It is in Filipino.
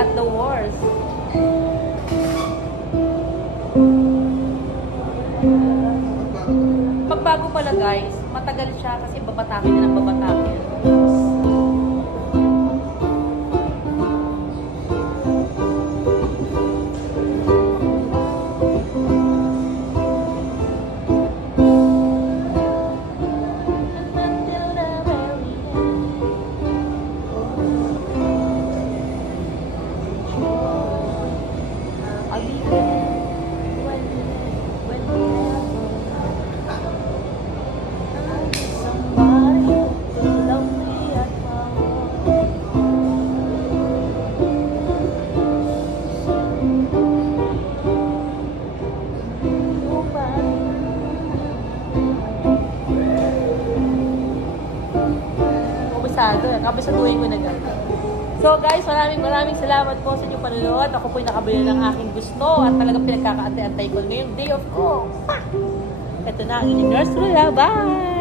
at the wars. Pagbago pala guys, matagal siya kasi babatakin na ng babatakin. Kabisaduhin ko na guys. So guys, maraming salamat po sa inyong panonood. Ako po'y nakabili ng aking gusto at talagang pinagkakaantay-antay ko ngayong day off ko. Ito na ang inyong nurse Lula. Bye!